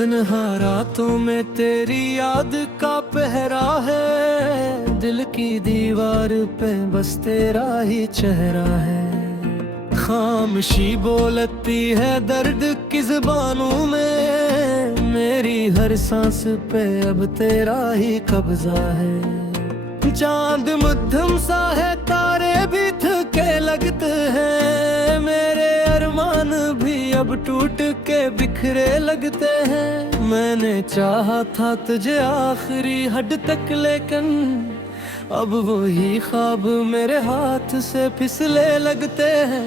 तन्हा रातों में तेरी याद का पहरा है, दिल की दीवार पे बस तेरा ही चेहरा है। खामोशी बोलती है दर्द की ज़ुबानों में, मेरी हर सांस पे अब तेरा ही कब्जा है। चांद मध्यम सा है, तारे भी थके लगते हैं, मेरे अरमान भी अब टूट के बिखरे लगते हैं। मैंने चाहा था तुझे आखिरी हद तक, लेकिन अब वही ख्वाब मेरे हाथ से फिसले लगते हैं।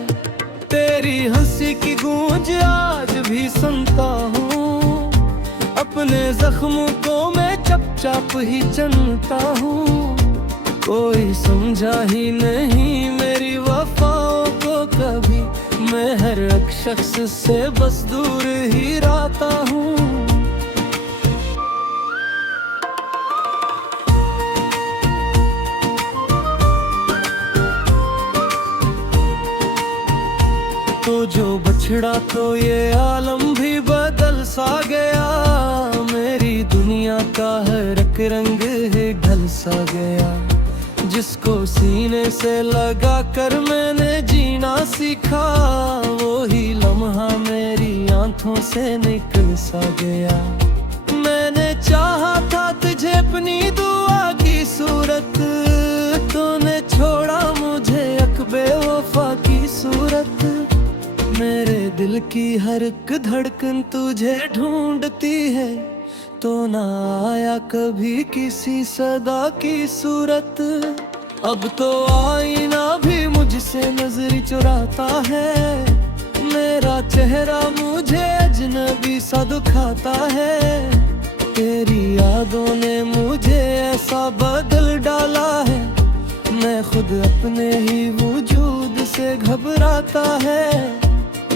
तेरी हंसी की गूंज आज भी सुनता हूँ, अपने जख्मों को मैं चुपचाप ही चुनता हूँ। कोई समझा ही नहीं मेरी वफाओं को कभी, मैं हर एक शख्स से बस दूर ही रहता हूँ। तो जो बछड़ा तो ये आलम भी बदल सा गया, मेरी दुनिया का हर एक रंग ही ढल सा गया। जिसको सीने से लगा कर मैंने जीना सीखा, वो ही लम्हा मेरी आंखों से निकल सा गया। मैंने चाहा था तुझे अपनी दुआ की सूरत, तूने छोड़ा मुझे एक बेवफा की सूरत। मेरे दिल की हर एक धड़कन तुझे ढूंढती है, तो ना आया कभी किसी सदा की सूरत। अब तो आईना भी मुझसे नजर चुराता है, मेरा चेहरा मुझे अजनबी सा दुखाता है। तेरी यादों ने मुझे ऐसा बदल डाला है, मैं खुद अपने ही वजूद से घबराता है।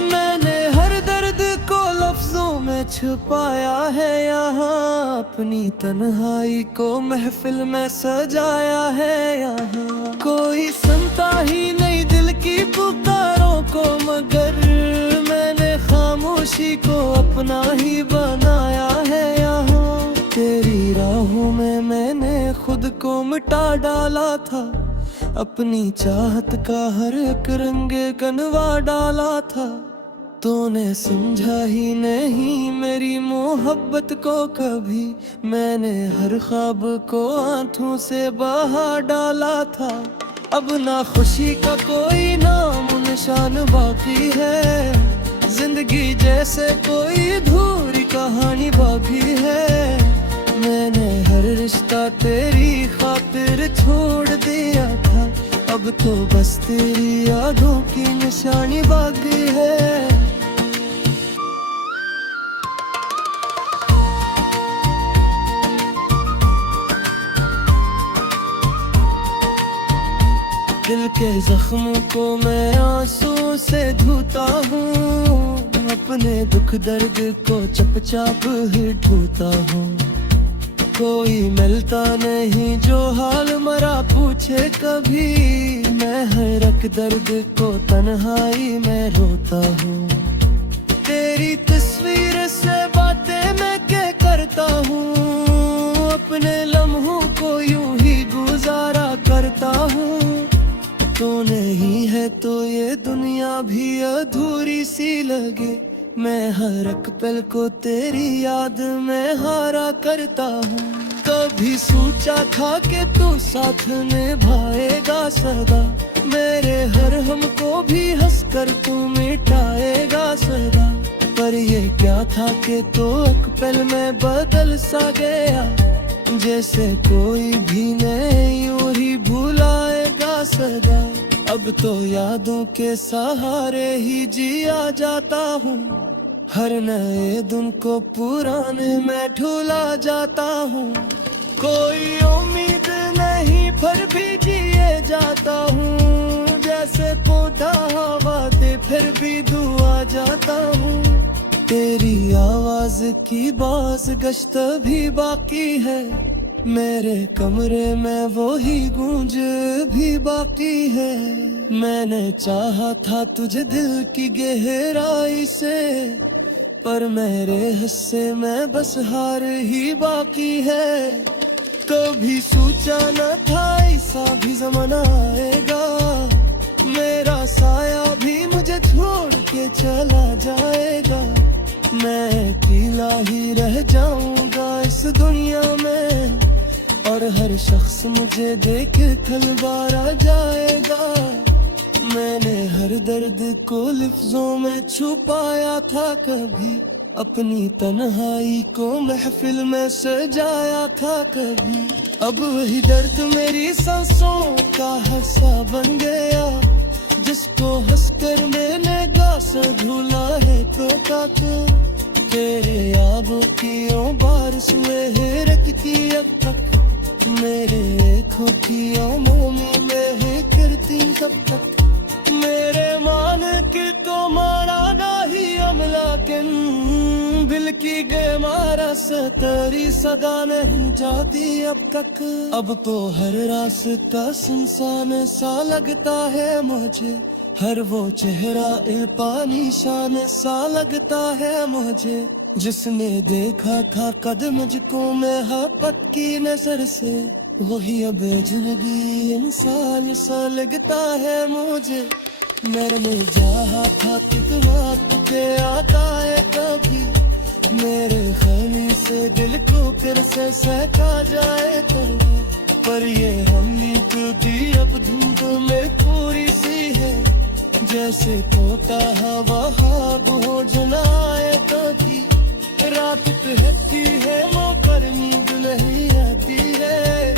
मैंने हर दर्द को लफ्जों में छुपाया है, यहाँ अपनी तन्हाई को महफिल में सजाया है। यहाँ कोई सुनता ही नहीं दिल की पुकारों को, मगर मैंने खामोशी को अपना ही बनाया है। यहाँ तेरी राहों में मैंने खुद को मिटा डाला था, अपनी चाहत का हर एक रंग कनवा डाला था। तूने समझा ही नहीं मेरी मोहब्बत को कभी, मैंने हर ख्वाब को आंखों से बहा डाला था। अब ना खुशी का कोई नाम निशान बाकी है, जिंदगी जैसे कोई अधूरी कहानी बाकी है। मैंने हर रिश्ता तेरी खातिर छोड़ दिया था, अब तो बस तेरी यादों की निशानी बाकी है। दिल के जख्मों को मैं आंसू से धोता हूँ, अपने दुख दर्द को चुपचाप ही ढोता हूँ। कोई मिलता नहीं जो हाल मरा पूछे कभी, मैं हर एक दर्द को तन्हाई में रोता हूँ। तेरी तस्वीर से बातें मैं क्या करता हूँ, अपने लम्हों को यूं ही गुजारा करता हूँ। तो नहीं है तो ये दुनिया भी अधूरी सी लगे, मैं हर एक पल को तेरी याद में हारा करता हूँ। कभी सोचा था कि तू साथ निभाएगा सदा, मेरे हर हम को भी हंसकर तू मिटाएगा सदा। पर ये क्या था कि तो एक पल में बदल सा गया, जैसे कोई भी नहीं यूं ही भुलाएगा सदा। अब तो यादों के सहारे ही जिया जाता हूँ, हर नए दिन को पुराने में ढूला जाता हूँ। कोई उम्मीद नहीं पर भी जिए जाता हूँ, जैसे पौधा हवा दे फिर भी दुआ जाता हूँ। तेरी आवाज की बाज गश्त भी बाकी है, मेरे कमरे में वो ही गूंज भी बाकी है। मैंने चाहा था तुझे दिल की गहराई से, पर मेरे हिस्से में बस हार ही बाकी है। कभी सोचा न था ऐसा भी ज़माना आएगा, मेरा साया भी मुझे छोड़ के चला जाएगा। मैं अकेला ही रह जाऊंगा इस दुनिया में, और हर शख्स मुझे देख खलबारा जाएगा। मैंने हर दर्द को लफ्जों में छुपाया था, कभी अपनी तन्हाई को महफिल में सजाया था कभी। अब वही दर्द मेरी सांसों का हिस्सा बन गया, जिसको हंसकर मैंने गासा झूला है तोता को। तेरे यादों की ओ बारिश में है रखती अब तक, मेरे आँखों की ओ मोमी में है करती कब तक। मेरे मान के तो मारा नहीं अमला किन, दिल की गे मारा सतरी सदा नहीं जाती अब तक। अब तो हर रास्ता सुनसान सा लगता है मुझे, हर वो चेहरा इल्पानी शान सा लगता है मुझे। जिसने देखा था कद मुझको महब्बत की नजर से, वही अब जिंदगी इंसान सा लगता है मुझे। मैंने चाहा था कि बात पे आता है कभी, मेरे खाने से दिल को फिर से सहका जाए तो। पर ये हमने तो दी अब धूप में पूरी सी है, जैसे तोता हवा हाब हो जलाए कभी। रात कहती है वो पर नींद नहीं आती है,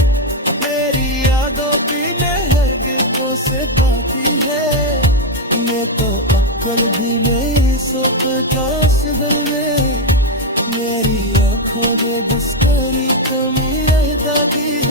मेरी यादों की लहर गिरकों से बाती है। मैं तो अक्ल भी नहीं सोचता सिदल में, मेरी आँखों में बिस्करी कमी रहती है।